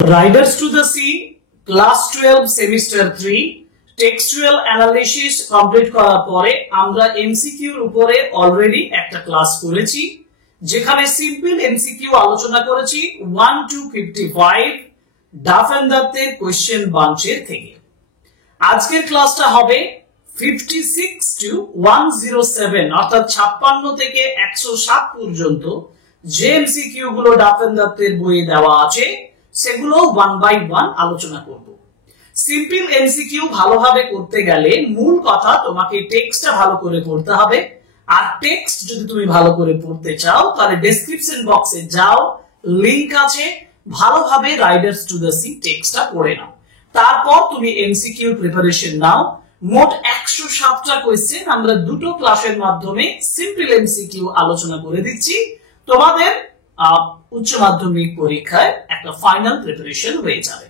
Riders to the Sea class 12 semester 3 textual analysis complete করার পরে আমরা এমসিকিউ এর উপরে অলরেডি একটা ক্লাস করেছি, যেখানে সিম্পল এমসিকিউ আলোচনা করেছি 1 to 55 ডাফেন্দারদের কোশ্চেন বাঞ্চের থেকে। আজকের ক্লাসটা হবে 56 to 107 অর্থাৎ 56 থেকে 107 পর্যন্ত যে এমসিকিউ গুলো ডাফেন্দারদের বইয়ে দেওয়া আছে সেগুলো 1 by 1 আলোচনা করব। সিম্পল এমসিকিউ ভালোভাবে করতে গেলে মূল কথা তোমাকে টেক্সটটা ভালো করে পড়তে হবে, আর টেক্সট যদি তুমি ভালো করে পড়তে চাও তাহলে ডেসক্রিপশন বক্সে যাও, লিংক আছে, ভালোভাবে রাইডার্স টু দ্য সি টেক্সটটা পড়ে নাও, তারপর তুমি এমসিকিউ প্রিপারেশন নাও। মোট 107টা কোশ্চেন আমরা দুটো ক্লাসের মাধ্যমে সিম্পল এমসিকিউ আলোচনা করে দিচ্ছি, তোমাদের উচ্চ মাধ্যমিক পরীক্ষায় একটা ফাইনাল প্রিপারেশন হয়ে যাবে।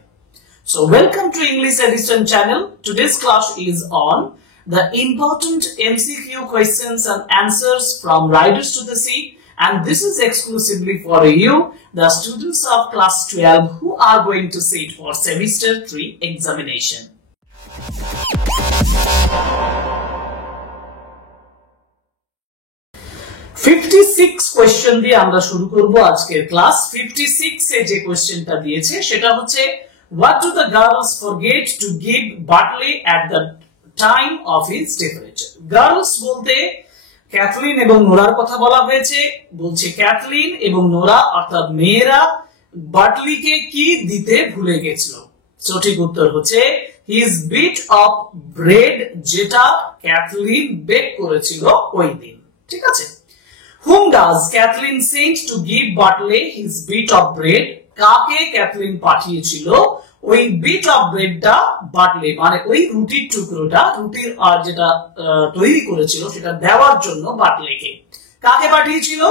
So welcome to English Edition channel. Today's class is on the important MCQ questions and answers from Riders to the Sea, and this is exclusively for you, the students of class 12 who are going to sit for semester 3 examination. Question দিয়ে আমরা শুরু করব আজকের class. 56 এ যে কোয়েশ্চেনটা দিয়েছে সেটা হচ্ছে what do the girls forget to give Bartley at the time of his departure? Girls বলতে ক্যাথলিন এবং নোরার কথা বলা হয়েছে, বলছে ক্যাথলিন এবং নোরা অর্থাৎ মেয়েরা বার্টলিকে কি দিতে ভুলে গেছিল। সঠিক উত্তর হচ্ছে his bit of bread, যেটা ক্যাথলিন বেক করেছিল ওই দিন। ঠিক আছে। Whom does Kathleen send to give Bartley his bit of bread? কাকে ক্যাথলিন পাঠিয়েছিল ওই বিট অফ ব্রেডটা বাটলে, মানে ওই রুটির টুকরোটা, রুটির যেটা তৈরি করেছিল সেটা দেওয়ার জন্য বাটলেকে কাকে পাঠিয়েছিল?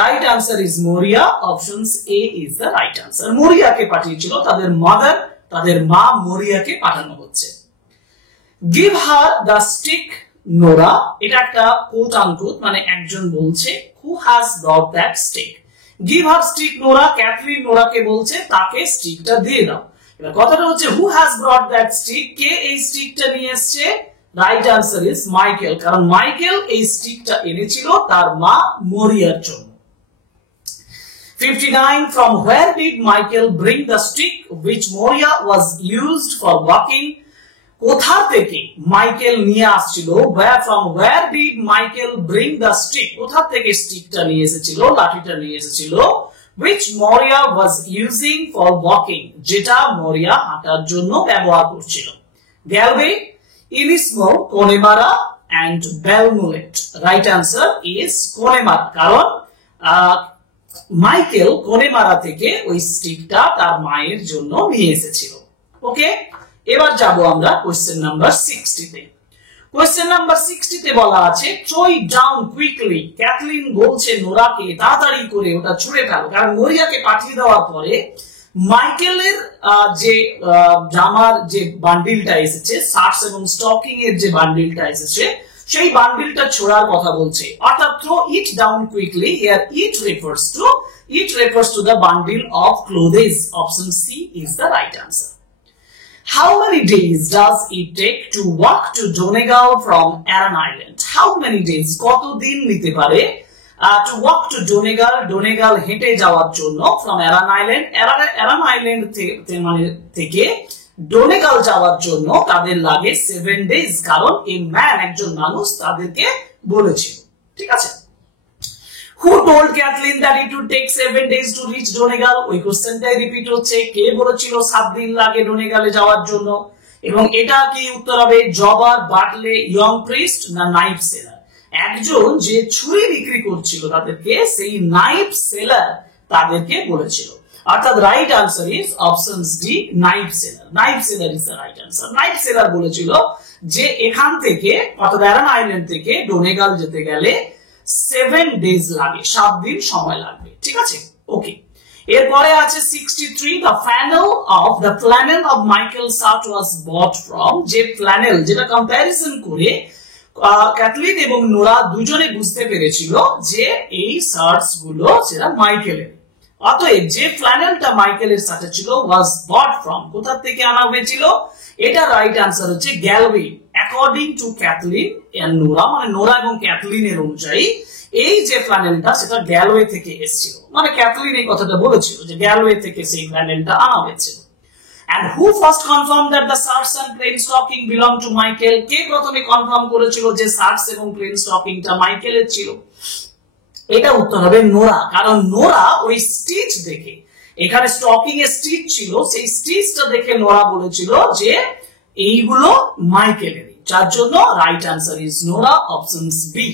Right answer is Maurya. Options A is the right answer. মোরিয়াকে পাঠিয়েছিল, তাদের মাদার, তাদের মা মোরিয়াকে পাঠানো হচ্ছে। Give her the stick Nora, এটা একটা কোট আনকোট, মানে একজন বলছে who has brought that stick. Give her stick Nora, Cathleen নোরাকে বলছে তাকে স্টিকটা দিয়ে দাও। এবার কথাটা হচ্ছে who has brought that stick, কে এই স্টিকটা নিয়ে এসেছে? রাইট আনসার ইজ মাইকেল, কারণ মাইকেল এই স্টিকটা এনেছিল তার মা মোরিয়ার জন্য। 59 from where did Michael bring the stick which Moria was used for walking? কোথা থেকে মাইকেল নিয়ে আসছিল? from where did Michael bring the stick? কোথা থেকে স্টিকটা নিয়ে এসেছিল, লাঠিটা নিয়ে এসেছিল? which Moria was using for walking, যেটা মরিয়া হাঁটার জন্য ব্যবহার করছিল। Galway, Inishmaan, Connemara and Belmullet. Right answer is Connemara, কারণ মাইকেল কোনেমারা থেকে ওই স্টিকটা তার মায়ের জন্য নিয়ে এসেছিল। ওকে, এবার যাব আমরা কোশ্চেন নাম্বার 60 তে। কোশ্চেন নাম্বার 60 তে বলা আছে throw it down quickly. Kathleen বলছে নোরাকে তাড়াতাড়ি করে ওটা ছুঁড়ে ফেলো, কারণ মরিয়াকে পাঠিয়ে দেওয়ার পরে মাইকেলের যে জামার যে বান্ডিলটা এসেছে, শার্টস এবং স্টকিং এর যে বান্ডিলটা এসেছে, সেই বান্ডিলটা ছোড়ার কথা বলছে। অর্থাৎ throw it down quickly, here it refers to the bundle of clothes. Option C is the right answer. How many days does it take to walk to Donegal from Aran Island? How many days, কত দিন নিতে পারে to walk to Donegal, Donegal হেঁটে যাওয়ার জন্য from Aran Island, Aran Island থেকে Donegal যাওয়ার জন্য তাদের লাগে 7 days, কারণ এই ম্যান, একজন মানুষ তাদেরকে বলেছিল। ঠিক আছে। Who told Kathleen that it would take 7 days to reach Donegal? ওই কোশ্চেনটাই রিপিট হচ্ছে, কে বলেছিল 7 দিন লাগে ডোনেগালে যাওয়ার জন্য? এবং এটা কি উত্তর হবে? জবার, বাটলে, ইয়ং প্রিস্ট না নাইফ সেলার? একজন যে ছুরি বিক্রি করছিল তাদেরকে, সেই নাইফ সেলার তাদেরকে বলেছিল। অর্থাৎ right answer is option D, knife seller. Knife seller is the right answer. Knife seller বলেছিল যে এখান থেকে, অর্থাৎ অ্যারান আইল্যান্ড থেকে ডোনেগাল যেতে গেলে 7 days লাগে, 7 দিন সময় লাগবে। ঠিক আছে। ওকে, এরপরে আছে 63 the flannel of Michael's shirt was bought from, যে ফ্ল্যানেল, যেটা কম্প্যারিজন করে ক্যাথলিন এবং নোরা দুজনে বুঝতে পেরেছিল যে এই শার্টস গুলো সেটা মাইকেলের। অতএব যে ফ্ল্যানেলটা মাইকেলের সাথে ছিল ওয়াজ বট ফ্রম, কোথা থেকে আনা হয়েছিল? এটা রাইট আনসার হচ্ছে Galway. According to Kathleen and Nora, মানে নোরা এবং ক্যাথলিনের অনুযায়ী এই যে ফ্ল্যানেলটা সেটা গ্যালওয়ে থেকে এসেছিল, মানে ক্যাথলিন এই কথাটা বলেছিল যে গ্যালওয়ে থেকে সেই ফ্ল্যানেলটা আনা হয়েছিল। And who first confirmed that the shirts and plain stocking belong to Michael? কে প্রথমে কনফার্ম করেছিল যে শার্টস এবং প্লেন স্টকিংটা মাইকেলের ছিল? এটা উত্তর হবে নোরা, কারণ নোরা ওই স্টিচ দেখে, এখানে স্টকিং এর স্টিচ ছিল, সেই স্টিচটা দেখে নোরা বলেছিল যে এইগুলো মাইকেলেরই, যার জন্য right answer is Nora, option B.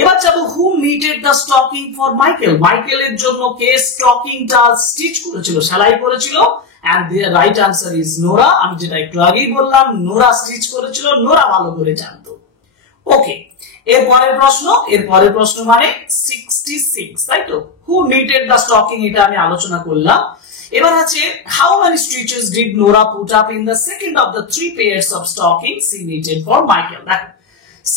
এবার যাবো who needed the stocking for Michael, মাইকেলের জন্য কে স্টকিংটা স্টিচ করেছিল, সেলাই করেছিল? and the right answer is Nora. আমি যেটা একটু আগেই বললাম, নোরা স্টিচ করেছিল, নোরা ভালো করে জানতো। ওকে, এরপরের প্রশ্ন মানে 66, তাই তো? হু নিডেড দ্য স্টকিং, এটা আমি আলোচনা করলাম। এবার আছে how many stitches did Nora put up in the second of the 3 pairs of stockings she knitted for Michael? দেখো,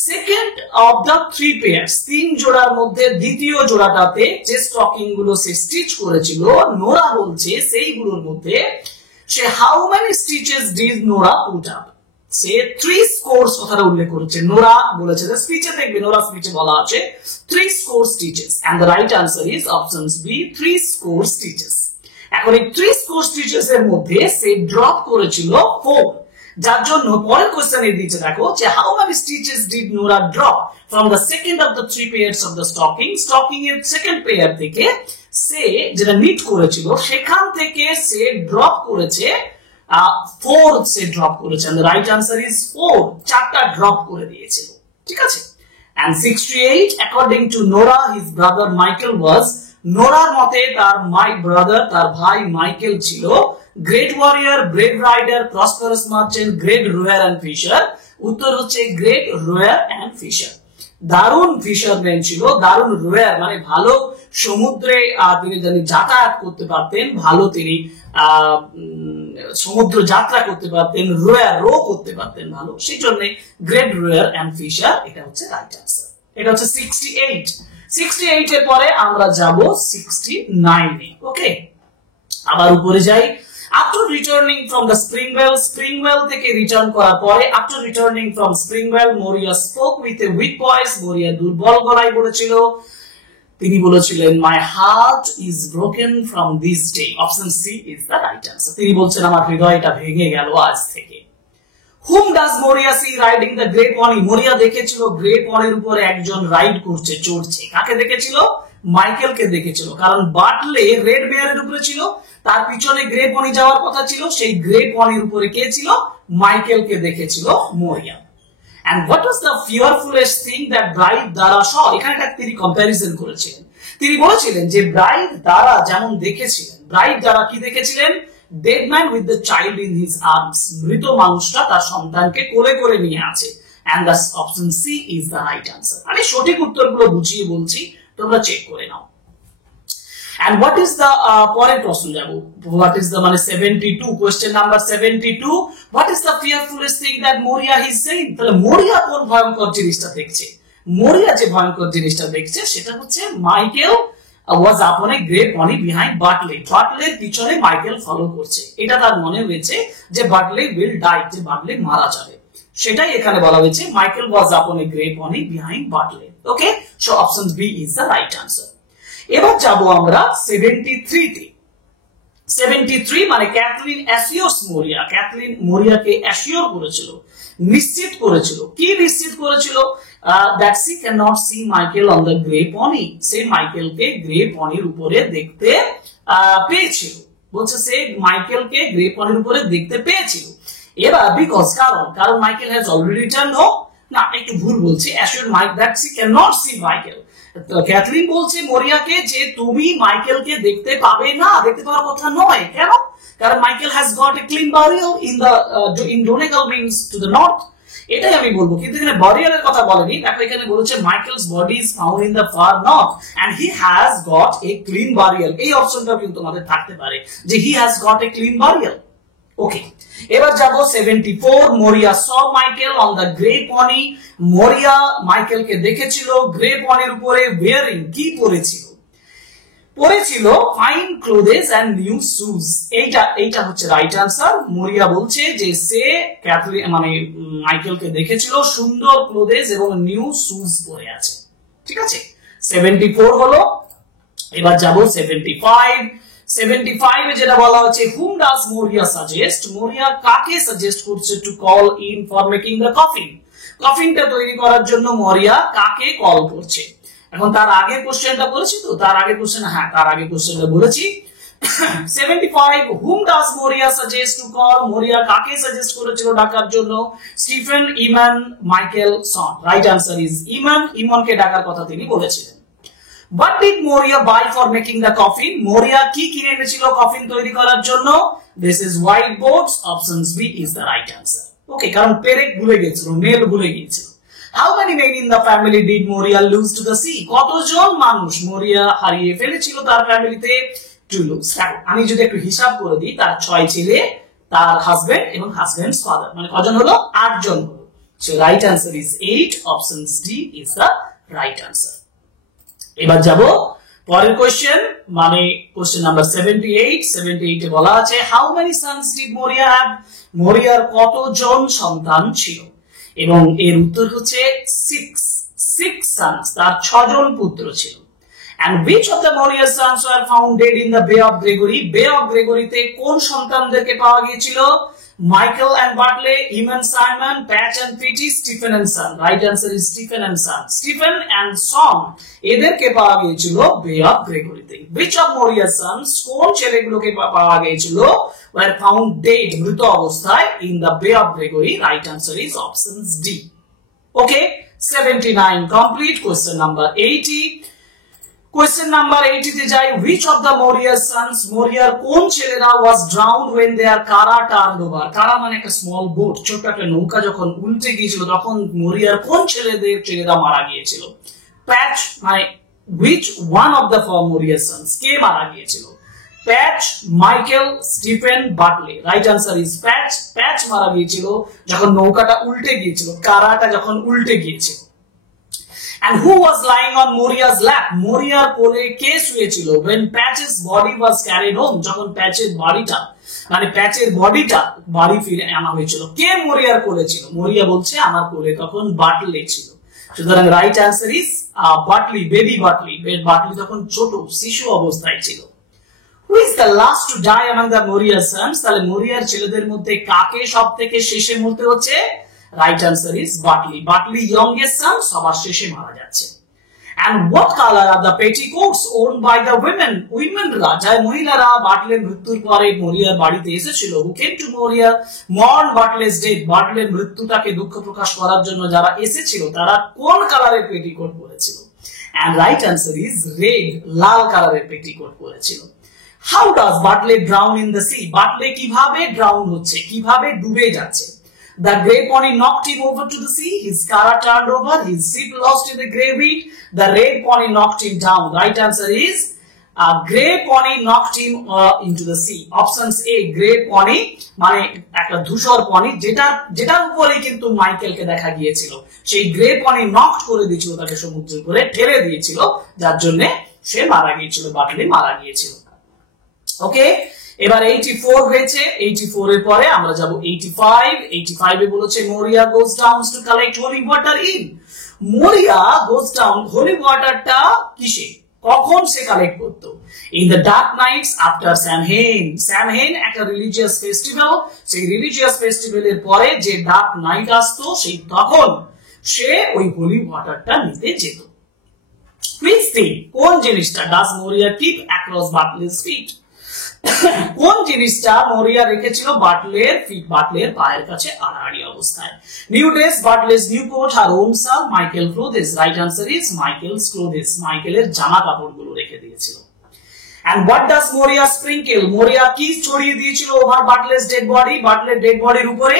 সেকেন্ড অফ দ্য 3 pairs, 3 জোড়ার মধ্যে দ্বিতীয় জোড়াটাতে যে স্টকিং গুলো সে স্টিচ করেছিল, নোরা বলছে সেইগুলোর মধ্যে say how many stitches did Nora put up, say 3 scores কথাটা উল্লেখ করেছে। নোরা বলেছে যে স্পিচে দেখবে, নোরা স্পিচে বলা আছে 3 score stitches, and the right answer is option B, 3 score stitches. এখন এই 3 স্কোর স্টিচেস এর মধ্যে সে ড্রপ করেছিল 4, যার জন্য পরের কোশ্চেনে দিয়েছে, দেখো যে how many stitches did Nora drop from the second of the 3 pairs of the stocking, stocking এর সেকেন্ড পেয়ার থেকে সে যেটা নিট করেছিল সেখান থেকে সে ড্রপ করেছে 4, সে ড্রপ করেছে, and the right answer is 4, 4টা ড্রপ করে দিয়েছিল, ঠিক আছে। and 68 according to Nora his brother Michael was, নোরার মতে তার তার ভাই মাইকেল ছিল great warrior, brave rider, prosperous merchant, great rower and fisher. উত্তর হচ্ছে গ্রেট রোয়ার এন্ড ফিশার। দারুণ ফিশারম্যান ছিল, দারুণ রোয়ার মানে ভালো সমুদ্রে তিনি যাতায়াত করতে পারতেন, ভালো তিনি সমুদ্র যাত্রা করতে পারতেন, রো করতে পারতেন ভালো, সেই জন্য গ্রেট রোয়ার এন্ড ফিশার, এটা হচ্ছে রাইট আনসার। এটা হচ্ছে 68 এর পরে আমরা যাব 69 এ। ওকে, আবার উপরে যাই। After returning from the Springwell থেকে রিটার্ন করার পরে, after returning from Springwell, Moria spoke with a weak voice. Moria দুর্বল গলায় বলেছিল, তিনি বলেছিলেন my heart is broken from this day. Option C is the right answer. তিনি বলছেন আমার হৃদয়টা ভেঙে গেল আজ থেকে। Whom does Moria see riding the grey pony? Moria দেখেছিল গ্রে পনির উপরে একজন রাইড করছে, চড়ছে। কাকে দেখেছিল? মাইকেলকে দেখেছিল, কারণ বাটলে রেড বেয়ারের উপরে ছিল, তার পিছনে গ্রে পনি যাওয়ার কথা ছিল, সেই গ্রে পনির উপরে কে ছিল? মাইকেলকে দেখেছিল Moria. And what was the fearfulest thing that Bride Dara saw? এখানে তিনি কম্প্যারিজন করেছিলেন, তিনি বলেছিলেন যে ব্রাইড দ্বারা যেমন দেখেছিলেন, ব্রাইড দ্বারা কি দেখেছিলেন? Dead man with the child in his arms, মৃত মানুষটা তার সন্তানকে কোলে করে নিয়ে আছে। and the option C is the right answer. আমি সঠিক উত্তরগুলো বুঝিয়ে বলছি, তোমরা চেক করে নাও। and what is the পরের প্রশ্ন যাব, what is the মানে 72, question number 72, what is the fearfulest thing that Moria is saying? তাহলে মোরিয়া কোন ভয়ঙ্কর জিনিসটা দেখছে? মোরিয়া যে ভয়ঙ্কর জিনিসটা দেখছে সেটা হচ্ছে Michael was upon a grey pony behind Bartley. বাটলের পিছনে মাইকেল ফলো করছে, এটা তার মনে হয়েছে যে বাটলে will die, যে বাটলে মারা যাবে, সেটাই এখানে বলা হয়েছে Michael was upon a grey pony behind Bartley. Okay, so option B is the right answer. এবার যাব আমরা 73 তে। 73 মানে ক্যাথলিন অ্যাসিওর্স মোরিয়া, ক্যাথলিন মোরিয়াকে অ্যাসিওর করেছিল, নিশ্চিত করেছিল। কি নিশ্চিত করেছিল? that she cannot see Michael on the grey pony, সে মাইকেলকে গ্রে পনির উপরে দেখতে পেয়েছিল, বলছে সে মাইকেলকে গ্রে পনির উপরে দেখতে পেয়েছিল। এবার বিকজ কারণ মাইকেল হ্যাজ অলরেডি রিটার্ন, না একটু ভুল বলছি, assure that she cannot see Michael, Kathleen বলছে মোরিয়াকে যে তুমি মাইকেলকে দেখতে পাবে না, দেখতে পাওয়ার কথা নয়। কেন? কারণ Michael has got a clean burial in Donegal means to the north, এটাই আমি বলবো, কিন্তু এখানে বারিয়ালের কথা বলেনি। দেখো এখানে বলেছে Michael's body is found in the far north and he has got a clean burial, এই অপশনটাও কিন্তু আমাদের থাকতে পারে যে he has got a clean burial. Okay, এবার যাব 74, Maurya saw Michael on the grey pony, Maurya মাইকেলকে দেখেছিল গ্রে পনির উপরে, ওয়্যারিং কি পরেছিল? পরেছিল fine clothes and new shoes. এইটা হচ্ছে রাইট আনসার। মরিয়া বলছে যে সে ক্যাথলিন মানে মাইকেলকে দেখেছিল সুন্দর ক্লোথেস এবং নিউ শুজ পরে আছে। ঠিক আছে, 74 হলো। এবার যাব 75। 75 এ যেটা বলা হচ্ছে whom does Moria suggest? মরিয়া কাকে সাজেস্ট করছে to call in for making the coffin? কফিনটা তৈরি করার জন্য মরিয়া কাকে কল করছে? এখন তার আগে কোশ্চেনটা বলেছি তো, তার আগে কোশ্চেনটা বলেছি। 75 whom does Moria suggest to call? মরিয়া কাকে সাজেস্ট করেছিল ডাকার জন্য? Stephen, Eamon, Michael, son. Right answer is Eamon. ইমনকে ডাকার কথা তিনি বলেছিলেন। What did Moria buy for making the coffin? Moria কি কিনে এনেছিল কফিন তৈরি করার জন্য? This is whiteboards. Option B is the right answer. Okay, কারণ পেরেক ভুলে গিয়েছিল, মেল ভুলে গিয়েছিল। How many men in the family did Moria lose to the sea? কতজন মানুষ মরিয়া হারিয়ে ফেলেছিল তার ফ্যামিলিতে? To lose. আমি যদি একটু হিসাব করে দিই, তার 6 ছেলে, তার হাজবেন্ড এবং হাজবেন্ডস ফাদার, মানে কজন হলো? 8 জন হলো। So right answer is 8. Option D is the right answer. এবার যাব পরের কোশ্চেন, মানে কোশ্চেন নাম্বার 78। 78 এ বলা আছে হাউ মেনি সন্স ডিড মরিয়া হ্যাভ? মরিয়ার কতজন সন্তান ছিল? এবং এর উত্তর হচ্ছে 6 সন্স, তার 6 জন পুত্র ছিল। And which of the Moria's sons were found dead in the Bay of Gregory? Bay of Gregoryতে কোন সন্তানদেরকে পাওয়া গিয়েছিল? Michael and Bartley, Eamon, Simon, Patch and Petey, Stephen and Son. Right answer is Stephen and Son. Stephen and Son এদেরকে পাওয়া গিয়েছিল Bay of Gregoryতে। Which of Moria's sons, কোন ছেলেগুলোকে পাওয়া গিয়েছিল, were found dead, মৃত অবস্থায় in the Bay of Gregory? Right answer is option D. Okay, 79 complete. Question number 80. Question number 80 তে যাই। Which of the Moria's sons, মরিয়ার কোন ছেলেরা was drowned when their car turned over? কারা মানে একটা small boat, ছোট একটা নৌকা যখন উল্টে গিয়েছিল তখন মরিয়ার কোন ছেলেরা মারা গিয়েছিল? প্যাচ, মানে which one of the four Moria's sons, কে মারা গিয়েছিল? Patch, Michael, Stephen, Bartley. Right answer is Patch. Patch মারা গিয়েছিল যখন নৌকাটা উল্টে গিয়েছিল, কারাটা যখন উল্টে গিয়েছিল। And who was lying on Moria's lap? মরিয়ার কোলে কে শুয়েছিল? When Patch's body was carried home, যখন প্যাচের বডিটা বাড়ি ফিরে আনা হয়েছিল, কে মরিয়ার কোলে ছিল? মরিয়া বলছে আমার কোলে তখন বাটলে ছিল। সুতরাং right answer is Bartley, baby Bartley. Bartley তখন ছোট শিশু অবস্থায় ছিল। Who is the last to die among the Moria's sons? তাহলে মরিয়ার ছেলেদের মধ্যে কাকে সবথেকে শেষে মরতে হচ্ছে? Right answer is Bartley. Bartley youngest son সবার শেষে মারা যাচ্ছে। And what color are the petticoats owned by the women? Womenরা, যারা মহিলারা বাটলের মৃত্যুর পরে মরিয়ার বাড়িতে এসেছিল, who came to Moria mourn Bartley's death, বাটলের মৃত্যুটাকে দুঃখ প্রকাশ করার জন্য যারা এসেছিল তারা কোন কালারের পেটিকোট পরেছিল? And right answer is red, লাল কালারের পেটিকোট পরেছিল। How does Bartley drown in the sea? বাটলে কিভাবে drown হচ্ছে, কিভাবে ডুবে যাচ্ছে? The grey pony knocked him over to the sea. His car turned over. His ship lost in the grey weed. The red pony knocked him down. Right answer is grey pony knocked him into the sea. Options A, grey pony মানে একটা ধূসর পনি, যেটার উপরে কিন্তু মাইকেলকে দেখা গিয়েছিল, সেই grey পনি knocked করে দিয়েছিল, তাকে সমুদ্রের উপরে ঠেলে দিয়েছিল, যার জন্য সে মারা গিয়েছিল, বাটলি মারা গিয়েছিল। ওকে, এবার 84 হয়েছে। 84 এর পরে আমরা যাব 85। 85 এ বলেছে মরিয়া goes down to collect holy water in। মরিয়া goes down, holy waterটা কিসে, কখন সে কালেক্ট করতো? In the dark nights after Samhain। Samhain একটা রিলিজিয়াস ফেস্টিভ্যাল, সেই রিলিজিয়াস ফেস্টিভ্যালের পরে যে ডার্ক নাইট আসতো, সেই তখন সে ওই হোলি ওয়াটারটা নিতে যেত। Which thing, কোন জিনিসটা does Moria keep across Bartley's feet? কোন জিনিসটা মরিয়া রেখেছিল বাটলের পায়ের কাছে আড়াআড়ি অবস্থায়? New dress, Bartley's new coat, আর own shawl, Michael clothes. Right answer is Michael's clothes. মাইকেলের জামা কাপড়গুলো রেখে দিয়েছিল। And what does Moria sprinkle? মরিয়া কি ছড়িয়ে দিয়েছিল ওভার বাটলেস ডেড বডি, বাটলের ডেড বডির উপরে?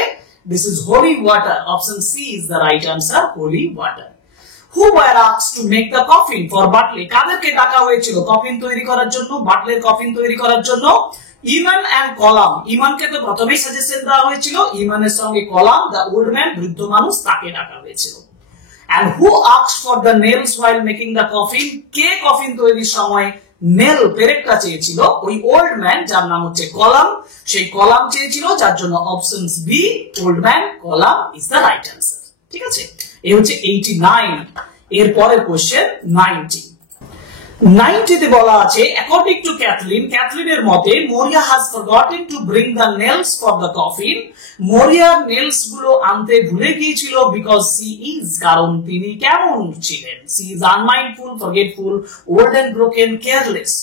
This is holy water. Option C is the right answer, holy water. Who were asked to make the coffin for Bartley? কাদেরকে ডাকা হয়েছিল কফিন তৈরি করার জন্য, বাটলের কফিন তৈরি করার জন্য? ইমান and কলাম। ইমানকে তো প্রথমেই সাজেশন দেওয়া হয়েছিল, ইমানের সঙ্গে কলাম, the old man, বৃদ্ধ মানুষ, তাকে ডাকা হয়েছিল। And who asked for the nails while making the coffin? K coffin তৈরির সময় নেল পেরেকটা চেয়েছিল, ওই ওল্ড ম্যান যার নাম হচ্ছে কলাম, সেই কলাম চেয়েছিল, যার জন্য option B old man Colum is the right answer. ঠিক আছে, এই হচ্ছে 89। এর পরের কোশ্চেন 90। 90 তে বলা আছে অ্যাকর্ডিং টু ক্যাথলিনের মতে Maurya has forgotten to bring the nails for the coffin. Maurya nails গুলো আনতে ভুলে গিয়েছিল বিকজ সি ইজ, কারণ তিনি কেমন ছিলেন? She is unmindful, forgetful, old and broken, careless.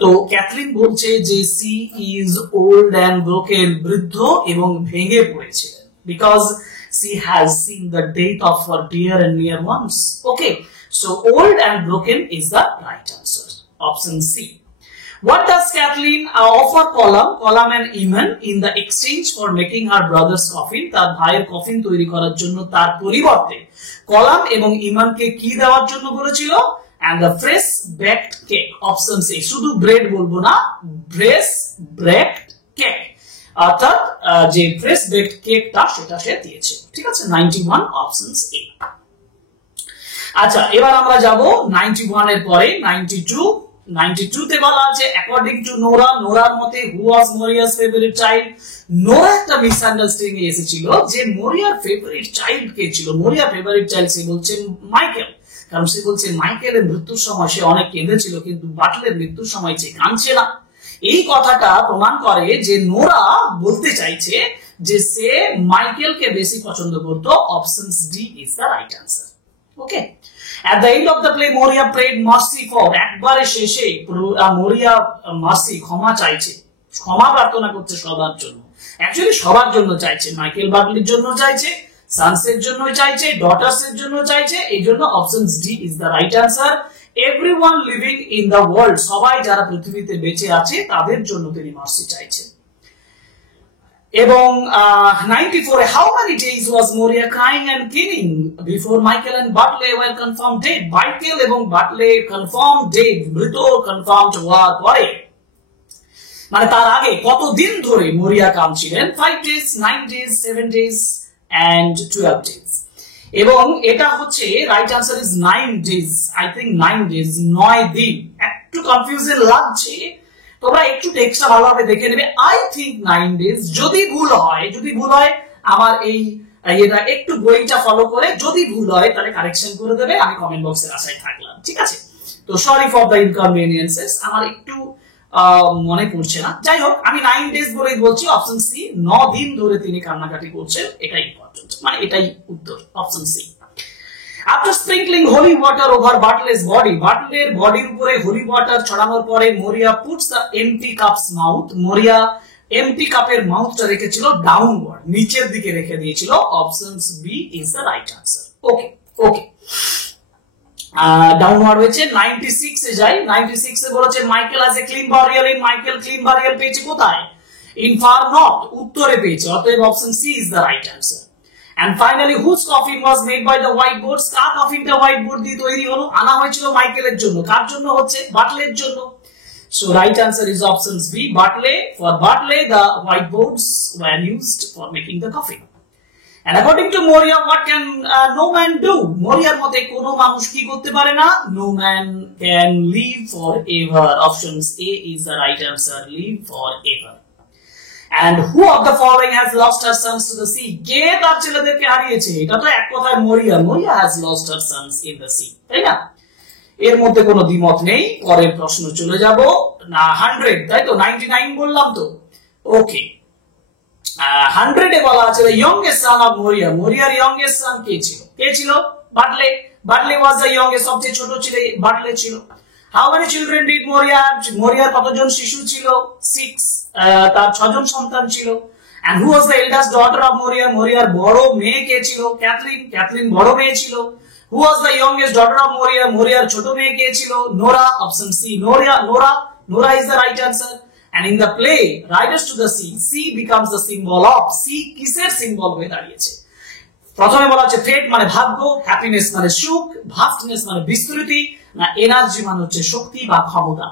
তো ক্যাথলিন বলছে যে she is old and broken, বৃদ্ধ এবং ভেঙে পড়েছিলেন, because she has seen the death of her dear and near ones. Okay, so old and broken is the right answer. Option C. What does Kathleen offer Colum and Eamon in the exchange for making her brother's coffin? তার ভাইয়ের coffin তৈরি করার জন্য তার পরিবর্তে column এবং ইমানকে কি দেওয়ার জন্য বলেছিল? And the fresh baked cake. Option C. শুধু ব্রেড বলবো না, fresh baked cake. অর্থাৎ যে ফ্রেশ বেকড কেকটা সেটা সে দিয়েছে। ঠিক আছে, 91 অপশনস এ। আচ্ছা, এবার আমরা যাব 91 এর পরে 92। 92 তে বলা আছে অ্যাকর্ডিং টু নোরার মতে হু ওয়াজ মোরিয়াস ফেভারিট চাইল্ড। নোরা একটা মিসআন্ডারস্ট্যান্ডিং এসেছিল যে মোরিয়ার ফেভারিট চাইল্ড কে ছিল। মোরিয়ার ফেভারিট চাইল্ড সে বলছেন মাইকেল, কারণ সে বলছে মাইকেলের মৃত্যুর সময় সে অনেক কেঁদেছিল, কিন্তু বাটলের মৃত্যুর সময় সে কাঁদছে না। এই কথাটা প্রমাণ করে যে নোরা বলতে চাইছে যে সে মাইকেলকে বেশি পছন্দ করত। Option D is the right answer. Okay, at the end of the play Moria prayed mercy for, একবারে শেষে মোরিয়া মার্সি ক্ষমা চাইছে, ক্ষমা প্রার্থনা করছে সবার জন্য। অ্যাকচুয়ালি সবার জন্য চাইছে, মাইকেল বাটলির জন্য চাইছে, সানসের জন্য চাইছে, ডটার্স এর জন্য চাইছে। এই জন্য option D is the right answer. everyone living in the world, সবাই যারা পৃথিবীতে বেঁচে আছে তাদের জন্য তিনি মার্সি চাইছেন। এবং 94 how many days was Moria crying and killing before Michael and Bartley were confirmed dead? Michael এবং বাটলে confirmed dead, মৃত confirmed হওয়ার পরে, মানে তার আগে কতদিন ধরে Moria কাঁদছিলেন? 5 days, 9 days, 7 days and 12 days। এবং এটা হচ্ছে right answer is 9 days, I think 9 days, 9 দিন। একটু কনফিউশন লাগছে, তোমরা একটু টেক্সটটা ভালোভাবে দেখে নেবে। I think 9 days। যদি ভুল হয় আমার এই এটা একটু বইটা ফলো করে, যদি ভুল হয় তাহলে কারেকশন করে দেবে, আমি কমেন্ট বক্সের আশায় থাকলাম। ঠিক আছে, তো সরি ফর দ্য ইনকনভিনিয়েন্সেস, আমার একটু মনে পড়ছে না। যাই হোক, আমি 9 days বলেই বলছি। অপশন সি, 9 দিন ধরে তিনি কান্নাকাটি করছেন, এটাই ইম্পর্টেন্ট, মানে এটাই উত্তর, option C. After sprinkling holy water over Bartle's body, বাটলের বডির উপরে হোলি ওয়াটার ছড়ানোর পরে Maurya puts the empty cup's mouth, Maurya empty কাপের মাউথটা রেখেছিল ডাউনওয়ার্ড, নিচের দিকে রেখে দিয়েছিল। Option B is the right answer. Okay okay, downward হয়েছে। 96 এ যাই। 96 এ বলেছে Michael has a clean burial in, Michael clean burial পেয়েছে কোথায়? ইন ফার নর্থ, উত্তরে পেয়েছে, অতএব option C is the right answer. And finally, whose coffin was made by the whiteboards? কার কফিনটা হোয়াইট বোর্ড দিয়ে তৈরি হলো? আনা হয়েছিল মাইকেলের জন্য। কার জন্য হচ্ছে? বাটলের জন্য। So right answer is option B, Bartley. For Bartley, the whiteboards were used for making the coffin. And according to Moria, what can no man do? Moriaর মতে কোনো মানুষ কি করতে পারে না? No man can live forever. Options A is the right answer, live forever. And who of the following has lost her sons to the sea? কে তার ছেলেদেরকে হারিয়েছে? এটা তো এক কথায় Moria has lost her sons in the sea, তাই না? এর মধ্যে কোনো দ্বিমত নেই। পরের প্রশ্ন চলে যাব না 100, তাই তো? 99 বললাম তো। ওকে, 100 এ বলা আছে the youngest son of Moria, মোরিয়ার youngest son কে ছিল? বাটলে was the youngest, সবচেয়ে ছোট ছিল বাটলে ছিল। How many children did Moria have? মোরিয়ার কতজন শিশু ছিল? 6, তার 6 জন সন্তান ছিল। And who was the eldest daughter of Moria? মোরিয়ার বড় মেয়ে কে ছিল? ক্যাথলিন বড় মেয়ে ছিল। Who was the youngest daughter of Moria? মোরিয়ার ছোট মেয়ে কে ছিল? Nora. Option C, Nora is the right answer. And in the play Riders to the Sea becomes the symbol of, sea কিসের সিম্বল হয়ে দাঁড়িয়েছে? প্রথমে বলা আছে ফেট মানে ভাগ্য, হ্যাপিনেস মানে সুখ, ভাস্টনেস মানে বিস্তৃতি, না এনার্জি মানে হচ্ছে শক্তি বা ক্ষমতা।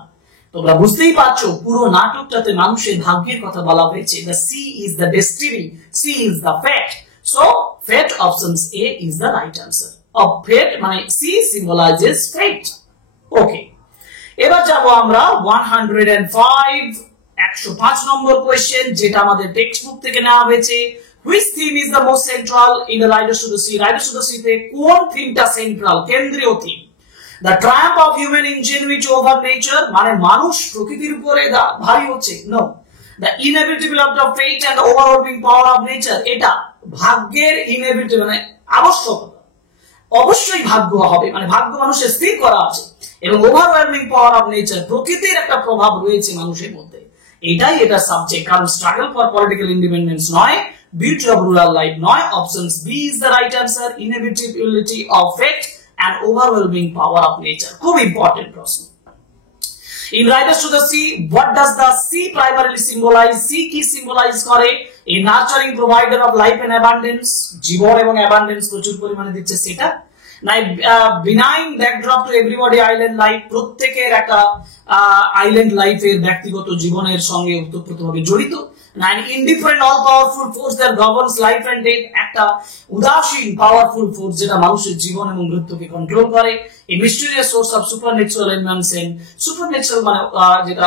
তোমরা বুঝতেই পারছো পুরো নাটকটাতে মানুষের ভাগ্যের কথা বলা হয়েছে। The sea is the destiny, sea is the fate. So fate, options A is the right answer. Of fate মানে sea symbolizes fate. Okay, এবার যাব আমরা 105 নম্বর কোয়েশ্চেন, যেটা আমাদের টেক্সট বুক থেকে নেওয়া হয়েছে। Which theme is the most central in the Riders to the Sea? Riders to the Sea তে কোন থিমটা সেন্ট্রাল, কেন্দ্রীয় theme? The triumph of human ingenuity over nature, মানে মানুষ প্রকৃতির উপরে ভারী হচ্ছে। No. The inevitability of fate and the overwhelming power of nature, এটা ভাগ্যের ইনএভিটেবল, মানে আবশ্যকতা, অবশ্যই ভাগ্য হবে, মানে ভাগ্য মানুষের স্থির করা আছে, এবং ওভারওয়েলমিং পাওয়ার অফ নেচার, প্রকৃতির একটা প্রভাব রয়েছে মানুষের মধ্যে। এটাই এটা সাবজেক্ট, কারণ স্ট্রাগল ফর পলিটিক্যাল ইন্ডিপেন্ডেন্স নয়, বিউটি অফ রুরাল লাইফ নয়। Option B is the right answer, inevitability of fate and overwhelming power of nature. খুব ইম্পর্টেন্ট প্রশ্ন। In Riders to the Sea, what does the sea primarily symbolize? Sea কি symbolize করে? A nurturing provider of life and abundance, জীবন এবং abundance প্রচুর পরিমাণে দিচ্ছে সেটা। না benign backdrop to everybody island life, প্রত্যেকের একটা আইল্যান্ড লাইফের ব্যক্তিগত জীবনের সঙ্গে ওতপ্রোতভাবে জড়িত। না indifferent all powerful force that governs life and death, একটা উদাসীন পাওয়ারফুল ফোর্স যেটা মানুষের জীবন এবং মৃত্যুকে কন্ট্রোল করে। A mysterious source of supernatural invention, supernatural মানে যেটা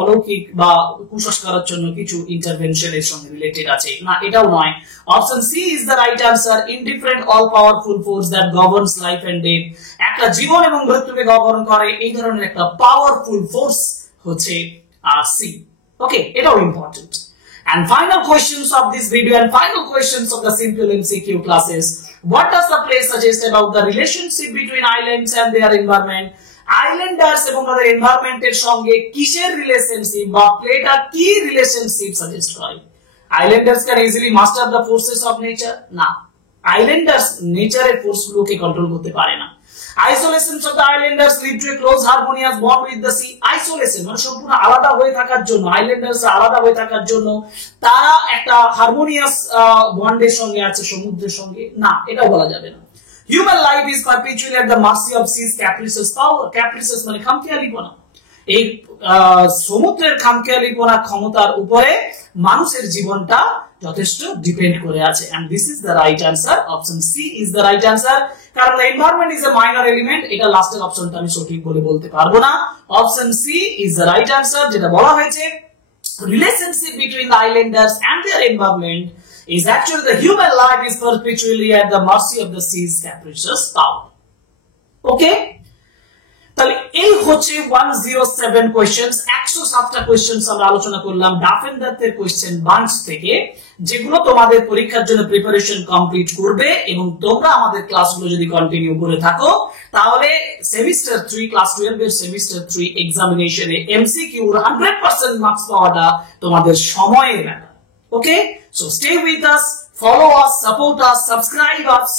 অলৌকিক বা কুসংস্কারের জন্য কিছু ইন্টারভেনশনের সঙ্গে রিলেটেড আছে, না এটাও নয়। Option C is the right answer, indifferent all powerful force that governs life and death, একটা জীবন এবং মৃত্যুকে গভর্ন করে এই ধরনের একটা পাওয়ারফুল ফোর্স হচ্ছে সি। Okay, এটাও important. And final questions of this video and final questions of the simple MCQ classes. What does the play suggest about the relationship between islands and their environment? Islanders এবং তাদের এনভায়রনমেন্টের সঙ্গে কিসের relationship বা প্লেটা কি relationship suggest করে? Islanders can easily master the forces of nature? না, Islanders নেচারের ফোর্সগুলোকে control করতে পারে না। Isolation of the islanders lead to a close harmonious bond with the sea. Isolation মানে সম্পূর্ণ আলাদা হয়ে থাকার জন্য, আইল্যান্ডার্স আলাদা হয়ে থাকার জন্য তারা একটা হারমোনিয়াস বন্ডের সঙ্গে আছে সমুদ্রের সঙ্গে, না এটাও বলা যাবে না। Human life is perpetually at the mercy of sea's capricious power. Capricious মানে খামখেয়ালিপনা, এই সমুদ্রের খামখেয়ালিপনা ক্ষমতার উপরে মানুষের জীবনটা যথেষ্ট ডিপেন্ড করে আছে। and this is the right answer, option C is the right answer, কারণ the environment is a minor element, এটা লাস্টের অপশনটা আমি সঠিক বলে বলতে পারবো না। option C is the right answer, যেটা বলা হয়েছে relationship between the islanders and their environment is actually the human life is perpetually at the mercy of the sea's capricious power. Okay, তাহলে এই হচ্ছে 107 কোশ্চেনস, 107টা কোশ্চেনস আমরা আলোচনা করলাম ডাফেন্ডারদের question bunch থেকে, যেগুলো তোমাদের পরীক্ষার জন্য প্রিপারেশন কমপ্লিট করবে। এবং তোমরা আমাদের ক্লাসগুলো যদি কন্টিনিউ করে থাকো তাহলে সেমিস্টার 3 ক্লাস 12 এর সেমিস্টার 3 এক্সামিনেশনে এমসিকিউ 100% মার্কস পাওয়াটা তোমাদের সময়ের ব্যাপার। Okay, so stay with us, follow us, support us, subscribe us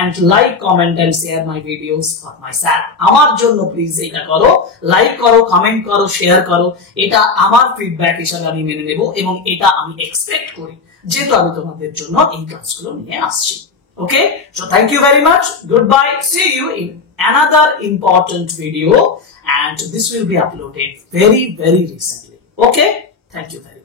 and like, comment and share my videos for myself. আমার জন্য প্লিজ এটা করো, লাইক করো, কমেন্ট করো, শেয়ার করো, এটা আমার ফিডব্যাক হিসেবে আমি মেনে নেব এবং এটা আমি এক্সপেক্ট করি, যেহেতু আমি তোমাদের জন্য এই ক্লাসগুলো নিয়ে আসছি। Okay, so thank you very much, good bye, see you in another important video and this will be uploaded very recently. Okay, thank you very much.